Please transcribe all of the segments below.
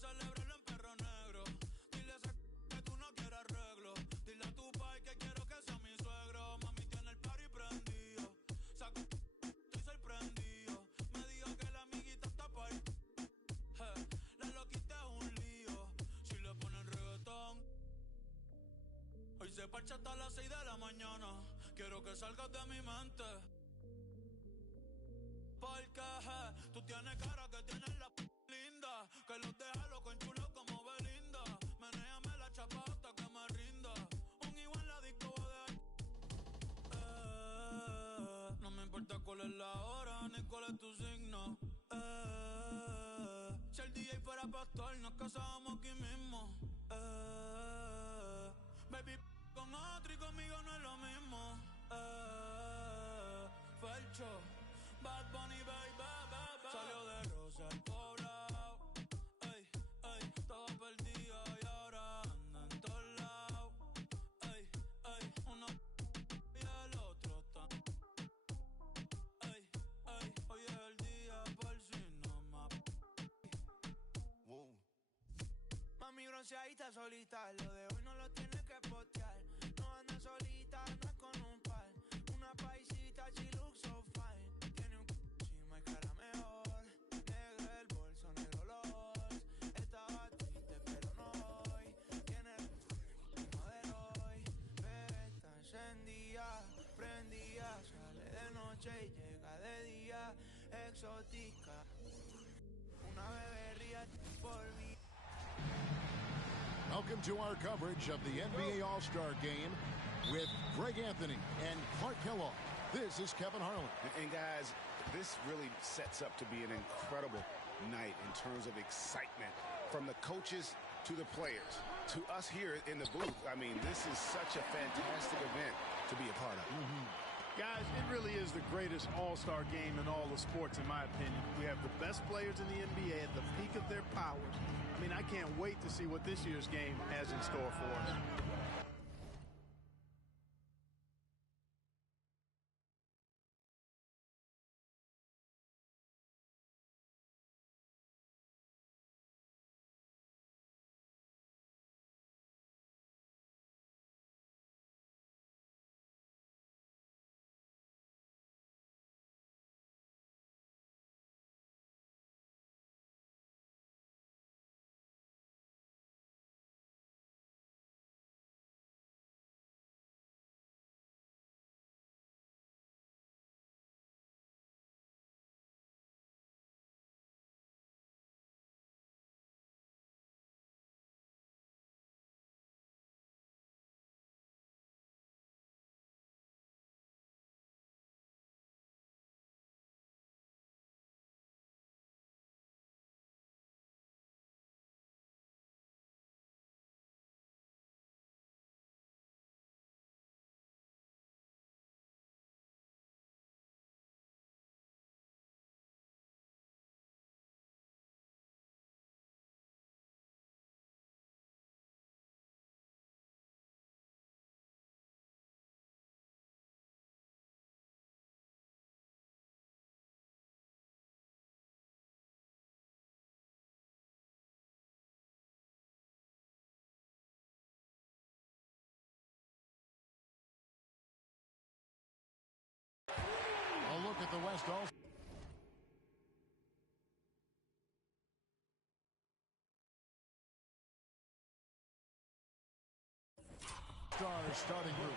celebrarlo en perro negro. Dile a ese que tú no quieres arreglo. Dile a tu pai que quiero que sea mi suegro. Mami tiene el party prendido. Saco, estoy sorprendido. Me dijo que la amiguita está par. La loquita es un lío. Si le ponen reggaetón. Hoy se parcha hasta las 6 de la mañana. Quiero que salgas de mi mente. Porque tú tienes cara que tienes la linda. Que los deja loco enchulo como Belinda. Menéame la chapa hasta que me rinda. Un igual en la disco va a dejar. No me importa cuál es la hora ni cuál es tu signo. Si el DJ fuera pastor nos casábamos aquí mismo. Baby, con otro y conmigo no es lo mismo. Felcho, Bad Bunny, baby, baby. Salió de Rosa el poblado. Ey, ey, todo perdido y ahora anda en todos lados. Ey, ey, uno y el otro está. Ey, ey, hoy es el día por si no más. Mami bronceadita solita, lo de hoy no lo tienes que postear. No anda solita, anda con un par. Una paisita, she looks so fine. Tiene un chima y cara mejor. Negro el bolso, negro los halls. Estaba triste pero no hoy. Tiene el ritmo de hoy. Bebé está encendida, prendida. Sale de noche y llega de día. Exótica, una bebé ría por mí. Welcome to our coverage of the NBA All-Star Game with Greg Anthony and Clark Kellogg. This is Kevin Harlan. And guys, this really sets up to be an incredible night in terms of excitement from the coaches to the players to us here in the booth. I mean, this is such a fantastic event to be a part of. Guys, it really is the greatest all-star game in all of sports, in my opinion. We have the best players in the NBA at the peak of their powers. I mean, I can't wait to see what this year's game has in store for us. A look at the West All. Stars starting group.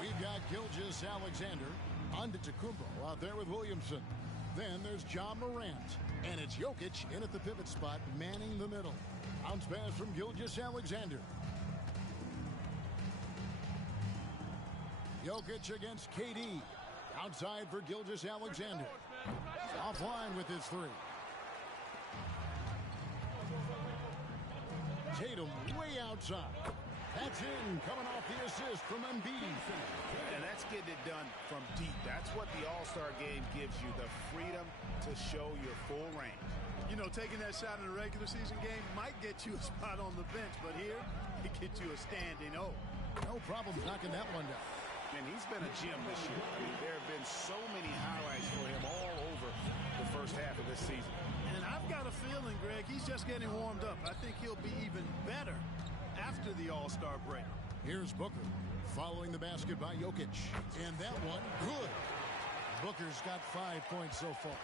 We've got Gilgeous Alexander, Antetokounmpo out there with Williamson. Then there's John Morant, and it's Jokic in at the pivot spot, manning the middle. Bounce pass from Gilgeous Alexander. Jokic against KD. Outside for Gilgeous Alexander. Offline with his three. Tatum way outside. That's in, coming off the assist from Embiid. And that's getting it done from deep. That's what the All-Star game gives you, the freedom to show your full range. You know, taking that shot in a regular season game might get you a spot on the bench, but here, it gets you a standing O. No problem knocking that one down. And he's been a gem this year. I mean, there have been so many highlights for him all over the first half of this season. And I've got a feeling, Greg, he's just getting warmed up. I think he'll be even better after the All-Star break. Here's Booker following the basket by Jokic. And that one, good. Booker's got 5 points so far.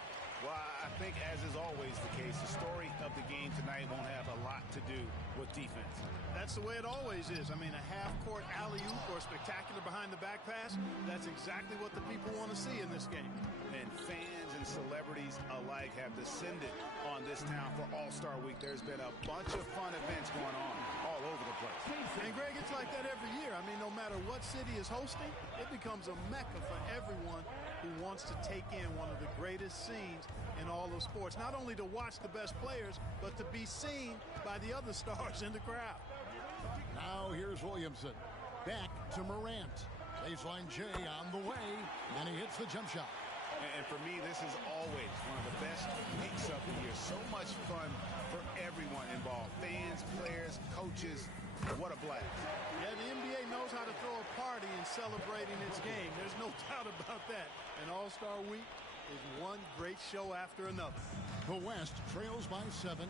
Well, I think, as is always the case, the story of the game tonight won't have a lot to do with defense. That's the way it always is. I mean, a half-court alley-oop or spectacular behind-the-back pass, that's exactly what the people want to see in this game. And fans and celebrities alike have descended on this town for All-Star Week. There's been a bunch of fun events going on all over the place. And, Greg, it's like that every year. I mean, no matter what city is hosting, it becomes a mecca for everyone who wants to take in one of the greatest scenes in all of sports. Not only to watch the best players, but to be seen by the other stars in the crowd. Now here's Williamson. Back to Morant. Baseline J on the way, and he hits the jump shot. And for me, this is always one of the best weeks of the year. So much fun for everyone involved. Fans, players, coaches. What a blast. Yeah, the NBA knows how to throw a party in celebrating its game. There's no doubt about that. And All-Star Week is one great show after another. The West trails by 7.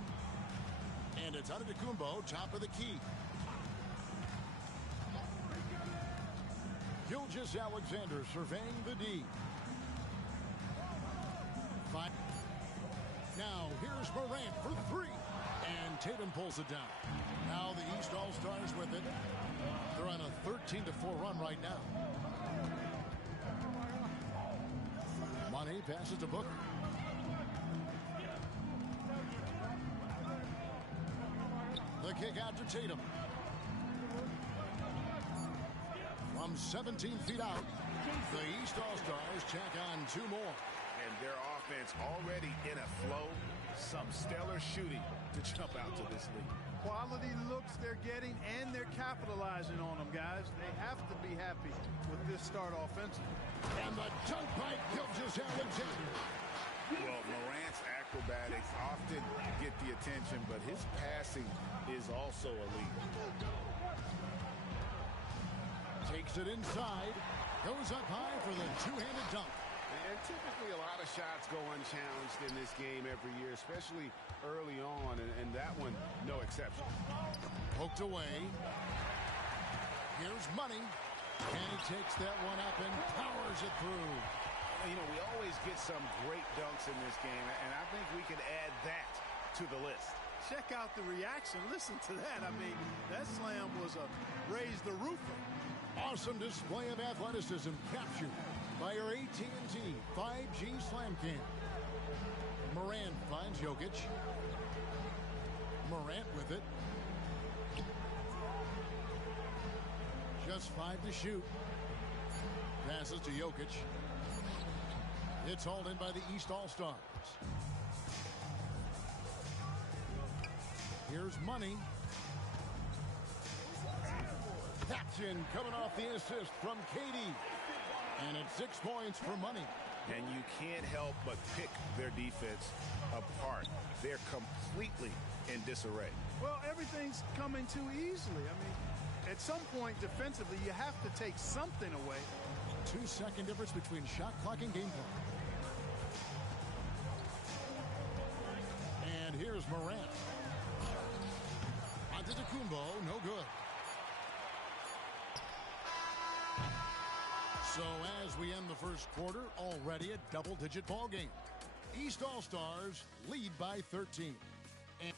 And it's Antetokounmpo, top of the key. Gilgeous-Alexander surveying the D. 5. Now here's Morant for 3. And Tatum pulls it down. Now the East All-Stars with it. They're on a 13-4 run right now. Money passes to Booker. The kick out to Tatum. From 17 feet out, the East All-Stars check on 2 more. And their offense already in a flow. Some stellar shooting to jump out to this league. Quality looks they're getting, and they're capitalizing on them, guys. They have to be happy with this start offensively. And the dunk by Gilgeous-Alexander. Well, Morant's acrobatics often get the attention, but his passing is also elite. Takes it inside. Goes up high for the two-handed dunk. And typically a lot of shots go unchallenged in this game every year, especially early on, and that one, no exception. Poked away. Here's Money. And he takes that one up and powers it through. You know, we always get some great dunks in this game, and I think we can add that to the list. Check out the reaction. Listen to that. I mean, that slam was a raise the roofer. Awesome display of athleticism captured by our AT&T 5G Slam Cam. Morant finds Jokic. Morant with it. Just 5 to shoot. Passes to Jokic. It's hauled in by the East All-Stars. Here's Money. Captain coming off the assist from KD. And it's 6 points for Money. And you can't help but pick their defense apart. They're completely in disarray. Well, everything's coming too easily. I mean, at some point defensively, you have to take something away. 2-second difference between shot clock and game clock. And here's Morant. Antetokounmpo, no good. So as we end the first quarter, already a double-digit ball game. East All-Stars lead by 13. And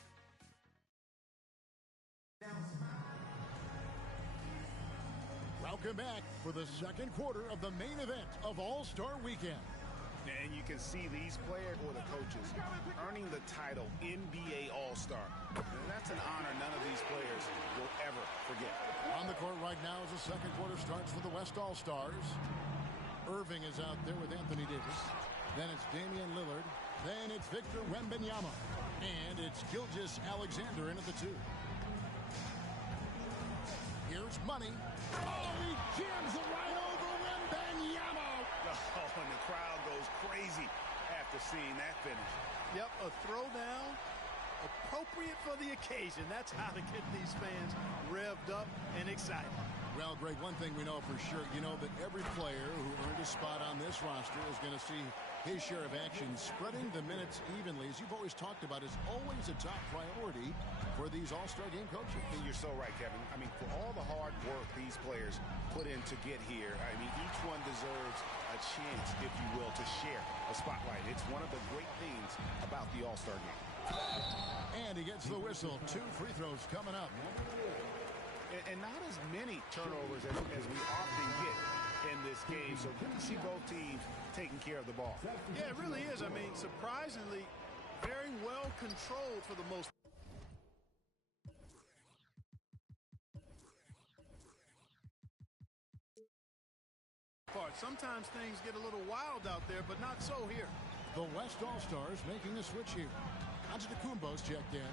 welcome back for the second quarter of the main event of All-Star Weekend. And you can see these players or the coaches earning the title NBA All-Star. And that's an honor none of these players will ever forget. On the court right now as the second quarter starts for the West All-Stars. Irving is out there with Anthony Davis. Then it's Damian Lillard. Then it's Victor Wembanyama. And it's Gilgeous-Alexander in at the 2. Here's Money. Oh, he jams it right over Wembanyama. Oh, and the crowd goes crazy after seeing that finish. Yep, a throwdown appropriate for the occasion. That's how to get these fans revved up and excited. Well, Greg, one thing we know for sure, you know that every player who earned a spot on this roster is going to see his share of action. Spreading the minutes evenly, as you've always talked about, is always a top priority for these All-Star Game coaches. And you're so right, Kevin. I mean, for all the hard work these players put in to get here, I mean, each one deserves a chance, if you will, to share a spotlight. It's one of the great things about the All-Star Game. And he gets the whistle. 2 free throws coming up. And not as many turnovers as we often get in this game. So good to see both teams taking care of the ball. Yeah, it really is. I mean, surprisingly, very well controlled for the most part. Sometimes things get a little wild out there, but not so here. The West All-Stars making a switch here. Antetokounmpo's checked in.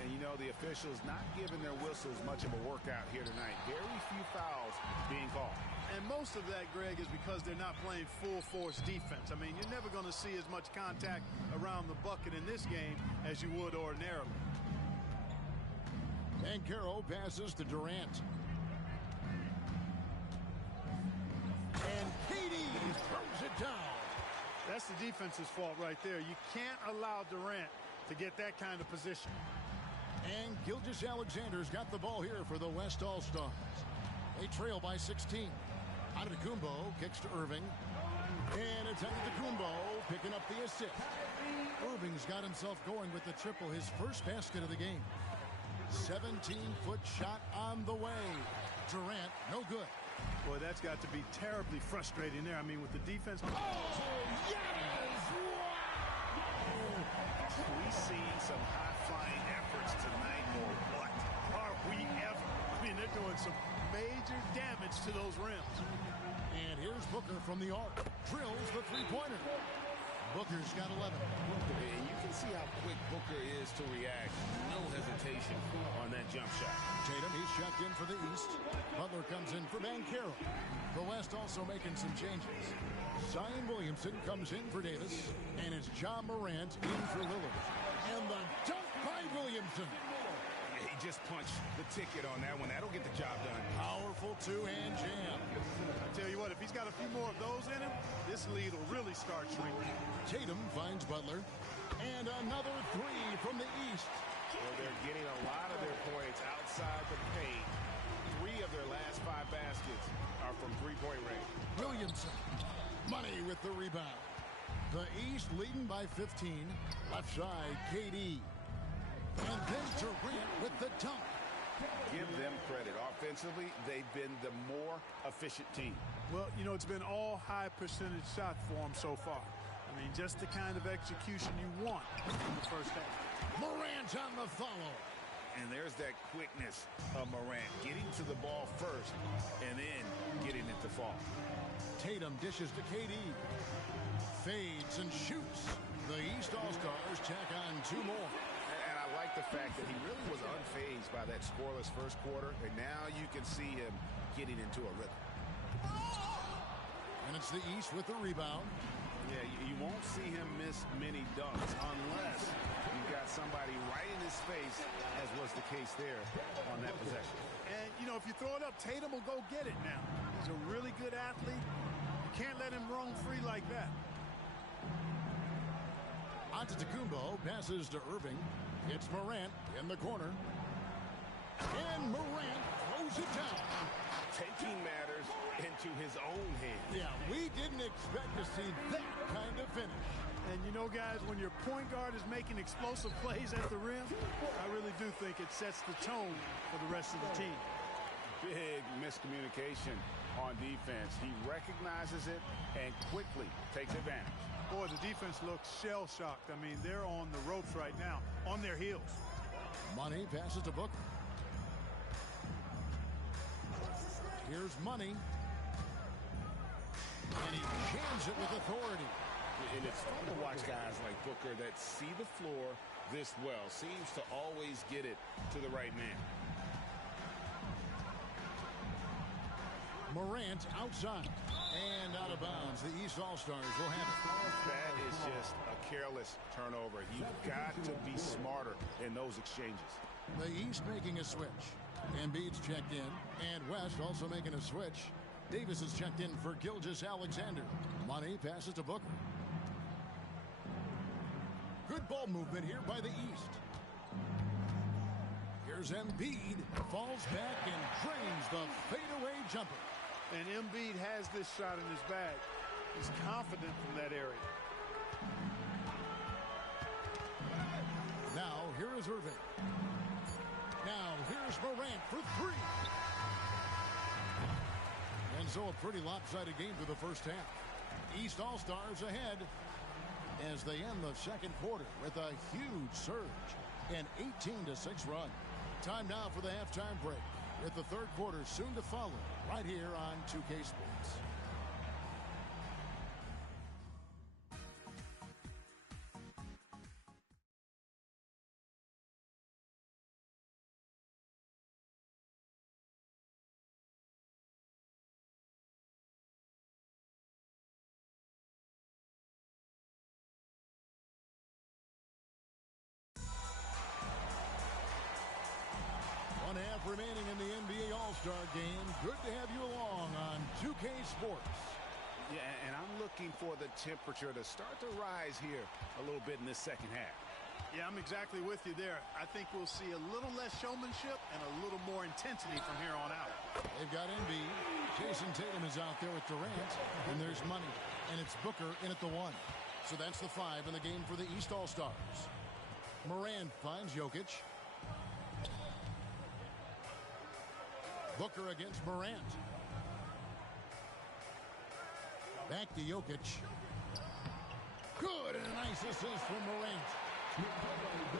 And, you know, the officials not giving their whistles much of a workout here tonight. Very few fouls being called. And most of that, Greg, is because they're not playing full-force defense. I mean, you're never going to see as much contact around the bucket in this game as you would ordinarily. And Carroll passes to Durant. And Katie throws it down. That's the defense's fault right there. You can't allow Durant to get that kind of position. And Gilgeous-Alexander's got the ball here for the West All-Stars. They trail by 16. Antetokounmpo kicks to Irving. And it's Antetokounmpo picking up the assist. Irving's got himself going with the triple, his first basket of the game. 17-foot shot on the way. Durant, no good. Boy, that's got to be terribly frustrating there. I mean, with the defense. Oh, yes! Wow! We see some high-flying efforts tonight, or what? Are we ever? I mean, they're doing some major damage to those rims. And here's Booker from the arc. Drills the three-pointer. Booker's got 11. And you can see how quick Booker is to react. No hesitation on that jump shot. Tatum, he's checked in for the East. Butler comes in for Banchero. The West also making some changes. Zion Williamson comes in for Davis. And it's John Morant in for Lillard. And the dunk by Williamson. He just punched the ticket on that one. That'll get the job done. Powerful two-hand jam. I tell you what, if he's got a few more of those in him, this lead will really start shrinking. Tatum finds Butler. And another three from the East. Well, they're getting a lot of their points outside the paint. 3 of their last 5 baskets are from three-point range. Williamson. Money with the rebound. The East leading by 15. Left side, KD. And then Durant with the dunk. Give them credit. Offensively, they've been the more efficient team. Well, you know, it's been all high percentage shots for them so far. I mean, just the kind of execution you want in the first half. Morant on the follow. And there's that quickness of Morant, getting to the ball first and then getting it to fall. Tatum dishes to KD. Fades and shoots. The East All-Stars tack on 2 more. And I like the fact that he really was unfazed by that scoreless first quarter, and now you can see him getting into a rhythm. And it's the East with the rebound. Yeah, you won't see him miss many dunks unless you've got somebody right in his face, as was the case there on that possession. And, you know, if you throw it up, Tatum will go get it now. He's a really good athlete. You can't let him roam free like that. Antetokounmpo passes to Irving. It's Morant in the corner. And Morant throws it down. Taking matters into his own hands. Yeah, we didn't expect to see that kind of finish. And you know, guys, when your point guard is making explosive plays at the rim, I really do think it sets the tone for the rest of the team. Big miscommunication on defense. He recognizes it and quickly takes advantage. Boy, the defense looks shell-shocked. I mean, they're on the ropes right now, on their heels. Money passes to Booker. Here's Money. And he jams it with authority. And it's fun to watch guys like Booker that see the floor this well. Seems to always get it to the right man. Morant outside. And out of bounds. The East All-Stars will have it. That is just a careless turnover. You've got to be smarter in those exchanges. The East making a switch. Embiid's checked in. And West also making a switch. Davis is checked in for Gilgeous-Alexander. Money passes to Booker. Good ball movement here by the East. Here's Embiid. Falls back and drains the fadeaway jumper. And Embiid has this shot in his bag. He's confident from that area. Now, here is Irving. Now, here's Morant for three. And so a pretty lopsided game for the first half. East All-Stars ahead as they end the second quarter with a huge surge. An 18-6 run. Time now for the halftime break, with the third quarter soon to follow right here on 2K Sports. One half remaining in the NBA All-Star game. Good to have you along on 2K Sports. Yeah, and I'm looking for the temperature to start to rise here a little bit in this second half. Yeah, I'm exactly with you there. I think we'll see a little less showmanship and a little more intensity from here on out. They've got Embiid. Jason Tatum is out there with Durant. And there's money. And it's Booker in at the 1. So that's the 5 in the game for the East All-Stars. Morant finds Jokic. Booker against Morant. Back to Jokic. Good, and a nice assist from Morant.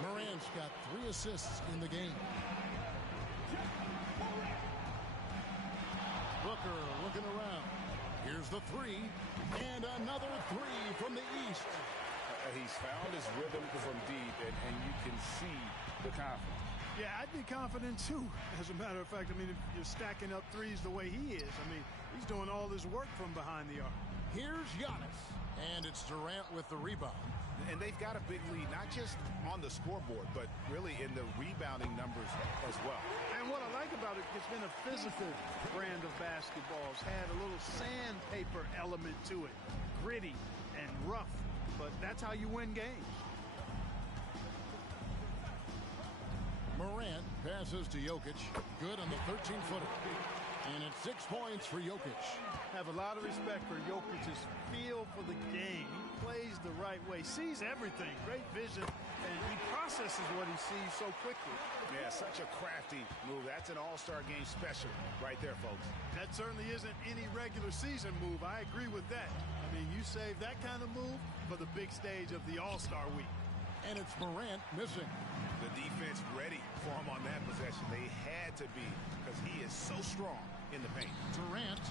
Morant's got 3 assists in the game. Booker looking around. Here's the 3, and another 3 from the East. He's found his rhythm from deep, and you can see the confidence. Yeah, I'd be confident, too. As a matter of fact, I mean, if you're stacking up threes the way he is, I mean, he's doing all this work from behind the arc. Here's Giannis, and it's Durant with the rebound. And they've got a big lead, not just on the scoreboard, but really in the rebounding numbers as well. And what I like about it, it's been a physical brand of basketball. It's had a little sandpaper element to it, gritty and rough, but that's how you win games. Morant passes to Jokic. Good on the 13-footer. And it's 6 points for Jokic. Have a lot of respect for Jokic's feel for the game. He plays the right way, sees everything, great vision, and he processes what he sees so quickly. Yeah, such a crafty move. That's an all-star game special right there, folks. That certainly isn't any regular season move. I agree with that. I mean, you save that kind of move for the big stage of the All-Star week. And it's Morant missing. The defense ready for him on that possession. They had to be, because he is so strong in the paint. Durant.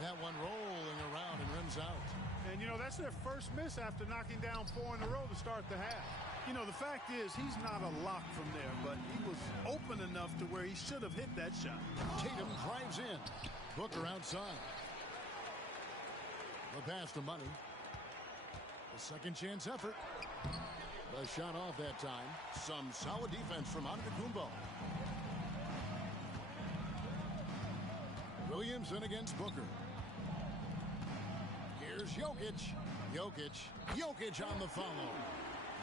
That one rolling around and rims out. And, you know, that's their first miss after knocking down 4 in a row to start the half. You know, the fact is he's not a lock from there, but he was open enough to where he should have hit that shot. Tatum drives in. Booker outside. The pass to Money. A second chance effort. The shot off that time. Some solid defense from Antetokounmpo. Williamson against Booker. Here's Jokic. Jokic on the follow.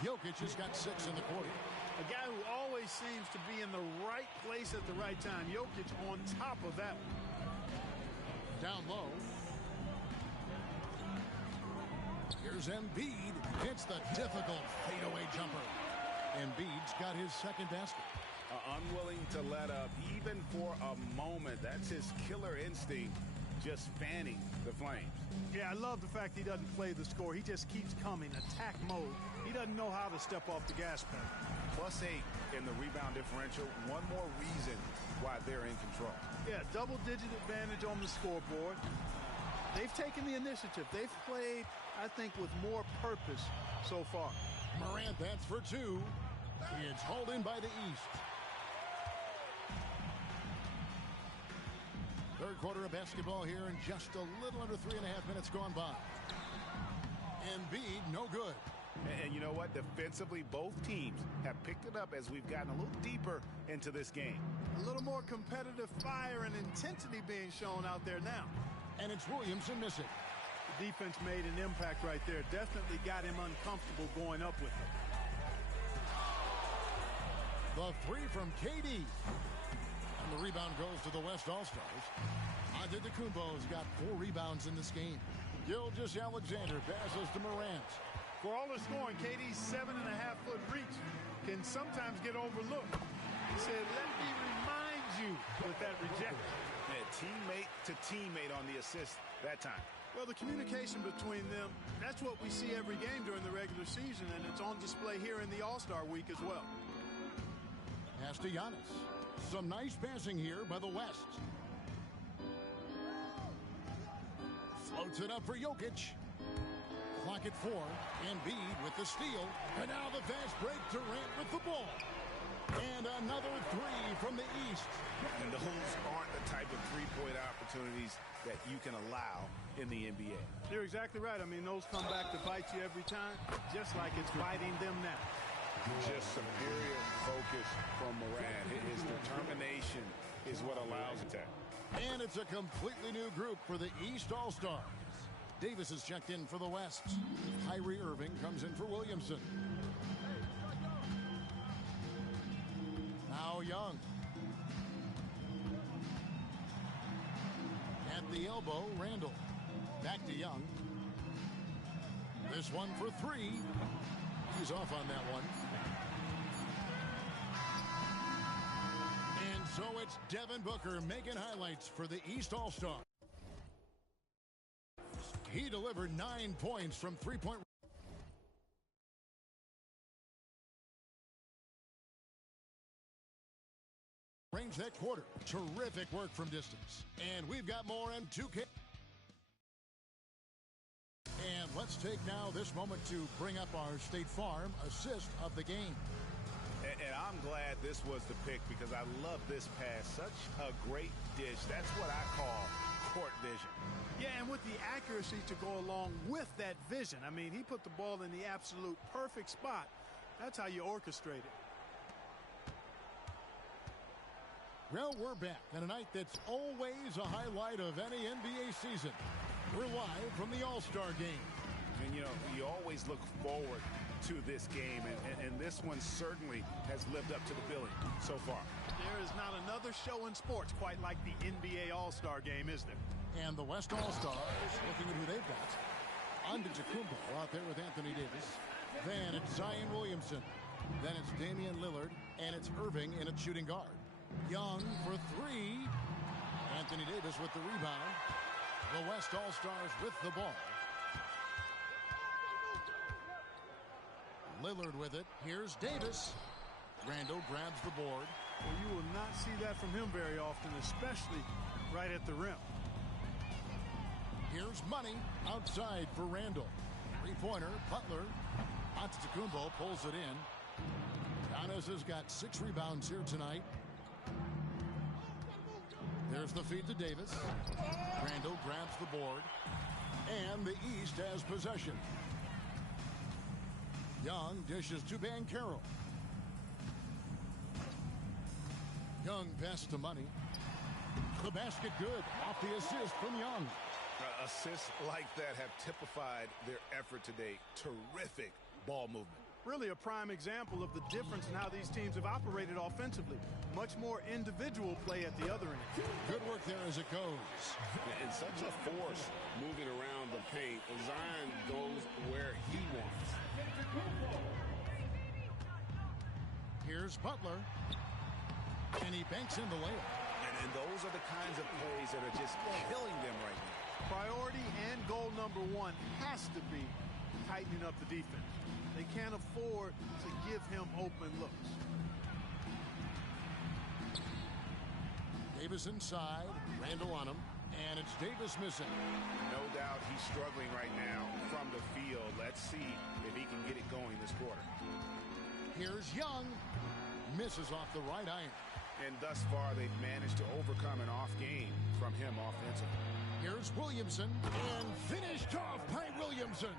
Jokic has got 6 in the quarter. A guy who always seems to be in the right place at the right time. Jokic on top of that one. Down low. Here's Embiid. Hits the difficult fadeaway jumper. Embiid's got his second basket. Unwilling to let up even for a moment. That's his killer instinct, just fanning the flames. Yeah, I love the fact he doesn't play the score. He just keeps coming, attack mode. He doesn't know how to step off the gas pedal. +8 in the rebound differential. One more reason why they're in control. Yeah, double-digit advantage on the scoreboard. They've taken the initiative. They've played, I think, with more purpose so far. Morant, that's for 2. It's hauled in by the East. Third quarter of basketball here, and just a little under 3.5 minutes gone by. Embiid, no good. And you know what? Defensively, both teams have picked it up as we've gotten a little deeper into this game. A little more competitive fire and intensity being shown out there now. And it's Williamson missing. The defense made an impact right there. Definitely got him uncomfortable going up with it. The three from KD. And the rebound goes to the West All-Stars. Antetokounmpo's got 4 rebounds in this game. Gilgeous-Alexander passes to Morant. For all the scoring, KD's 7.5-foot reach can sometimes get overlooked. He said, let me remind you with that rejection. Yeah, teammate to teammate on the assist that time. Well, the communication between them, that's what we see every game during the regular season, and it's on display here in the All-Star week as well. Pass to Giannis. Some nice passing here by the West. Floats it up for Jokic. Clock at 4. Embiid with the steal. And now the fast break. Durant with the ball. And another 3 from the East. And those aren't the type of three-point opportunities that you can allow in the NBA. You're exactly right. I mean, those come back to bite you every time, just like it's biting them now. Just superior focus from Morant. His determination is what allows it to. And it's a completely new group for the East All-Stars. Davis is checked in for the West. Kyrie Irving comes in for Williamson. Now Young. At the elbow, Randall. Back to Young. This one for 3. He's off on that one. And so it's Devin Booker making highlights for the East All-Star. He delivered 9 points from three-point range that quarter. Terrific work from distance. And we've got more M2K. And let's take now this moment to bring up our State Farm assist of the game. And I'm glad this was the pick because I love this pass. Such a great dish. That's what I call court vision. Yeah, and with the accuracy to go along with that vision. I mean, he put the ball in the absolute perfect spot. That's how you orchestrate it. Well, we're back on a night that's always a highlight of any NBA season. We're live from the All-Star game. And, you know, you always look forward to this game, and this one certainly has lived up to the billing so far. There is not another show in sports quite like the NBA All-Star game, is there? And the West All-Stars looking at who they've got. Antetokounmpo out there with Anthony Davis. Then it's Zion Williamson. Then it's Damian Lillard, and it's Irving in at shooting guard. Young for 3. Anthony Davis with the rebound. The West All-Stars with the ball. Lillard with it. Here's Davis. Randall grabs the board. Well, you will not see that from him very often, especially right at the rim. Here's Money outside for Randall. Three-pointer, Butler. Antetokounmpo pulls it in. Giannis has got 6 rebounds here tonight. There's the feed to Davis. Randall grabs the board. And the East has possession. Young dishes to Banchero. Young passes to Money. The basket good. Off the assist from Young. Assists like that have typified their effort today. Terrific ball movement. Really a prime example of the difference in how these teams have operated offensively. Much more individual play at the other end. Good work there as it goes. And such a force moving around the paint. Zion goes where he wants. Here's Butler. And he banks in the layup. And those are the kinds of plays that are just killing them right now. Priority and goal number 1 has to be tightening up the defense. They can't afford to give him open looks. Davis inside. Randall on him. And it's Davis missing. No doubt he's struggling right now from the field. Let's see if he can get it going this quarter. Here's Young. Misses off the right iron. And thus far, they've managed to overcome an off game from him offensively. Here's Williamson, and finished off by Williamson.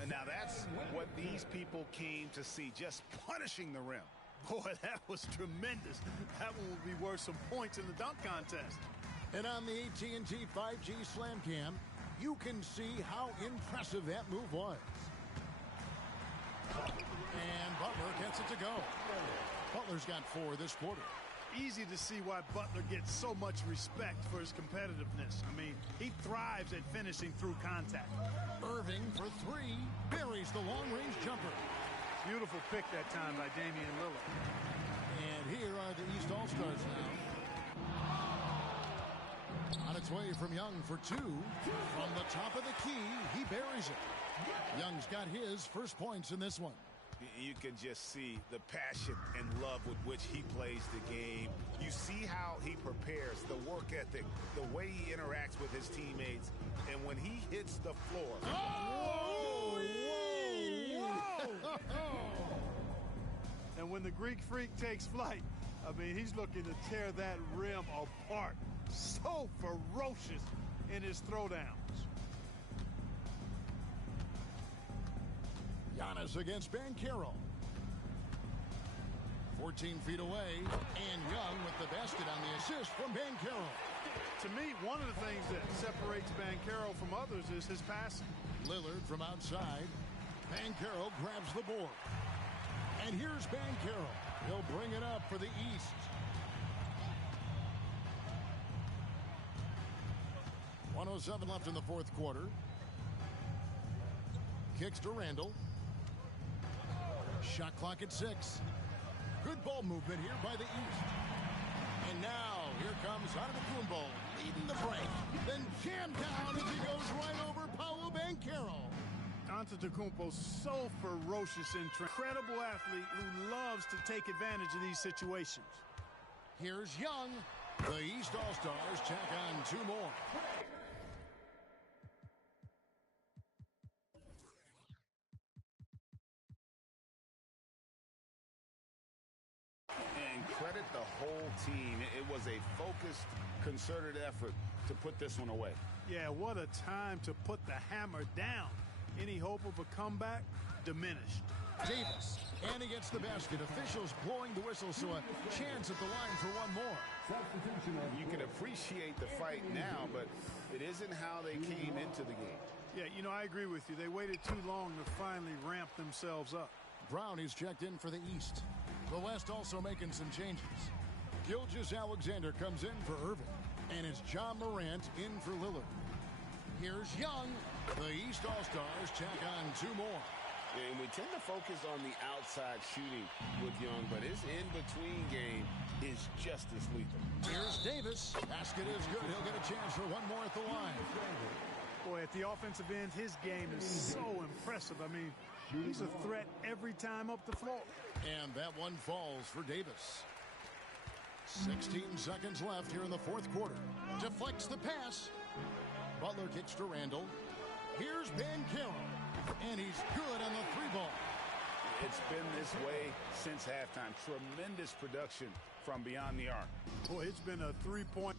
And now that's what these people came to see, just punishing the rim. Boy, that was tremendous. That one will be worth some points in the dunk contest. And on the AT&T 5G Slam Cam, you can see how impressive that move was. And Butler gets it to go. Butler's got 4 this quarter. Easy to see why Butler gets so much respect for his competitiveness. I mean, he thrives at finishing through contact. Irving for 3, buries the long-range jumper. Beautiful pick that time by Damian Lillard. And here are the East All-Stars now. On its way from Young for 2. From the top of the key, he buries it. Young's got his first points in this one. You can just see the passion and love with which he plays the game. You see how he prepares, the work ethic, the way he interacts with his teammates, and when he hits the floor. Oh! Whoa! And when the Greek Freak takes flight, I mean, he's looking to tear that rim apart. So ferocious in his throwdowns. Giannis against Banchero. 14 feet away, and Young with the basket on the assist from Banchero. To me, one of the things that separates Banchero from others is his passing. Lillard from outside. Banchero grabs the board. And here's Banchero. He'll bring it up for the East. .107 left in the fourth quarter. Kicks to Randall. Shot clock at 6. Good ball movement here by the East. And now, here comes Antetokounmpo leading the break. Then jammed down as he goes right over Paolo Banchero. Antetokounmpo so ferocious and incredible athlete who loves to take advantage of these situations. Here's Young. The East All-Stars check on 2 more. And credit the whole team. It was a focused, concerted effort to put this one away. Yeah, what a time to put the hammer down. Any hope of a comeback? Diminished. Davis, and he gets the basket. Officials blowing the whistle, so a chance at the line for one more. You can appreciate the fight now, but it isn't how they came into the game. Yeah, you know, I agree with you. They waited too long to finally ramp themselves up. Brown is checked in for the East. The West also making some changes. Gilgeous-Alexander comes in for Irving, and it's John Morant in for Lillard. Here's Young. The East All-Stars check on 2 more. And we tend to focus on the outside shooting with Young, but his in-between game is just as lethal. Here's Davis. Basket is good. He'll get a chance for one more at the line. Boy, at the offensive end, his game is so impressive. I mean, he's a threat every time up the floor. And that one falls for Davis. 16 seconds left here in the fourth quarter. Deflects the pass. Butler kicks to Randall. Here's Banchero. And he's good on the 3-ball. It's been this way since halftime. Tremendous production from beyond the arc. Boy, it's been a 3-point